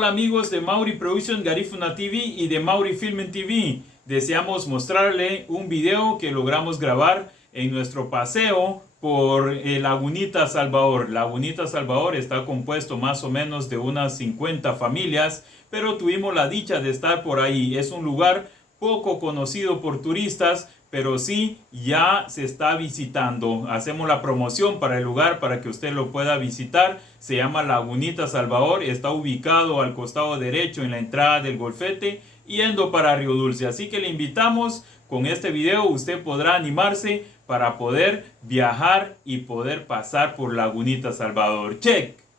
Hola amigos de Mauri Production Garifuna TV y de Mauri Filming TV. Deseamos mostrarle un video que logramos grabar en nuestro paseo por Lagunita Salvador. Lagunita Salvador está compuesto más o menos de unas 50 familias, pero tuvimos la dicha de estar por ahí. Es un lugar poco conocido por turistas, pero sí ya se está visitando. Hacemos la promoción para el lugar para que usted lo pueda visitar. Se llama Lagunita Salvador, está ubicado al costado derecho en la entrada del Golfete, yendo para Río Dulce. Así que le invitamos, con este video usted podrá animarse para poder viajar y poder pasar por Lagunita Salvador. ¡Check!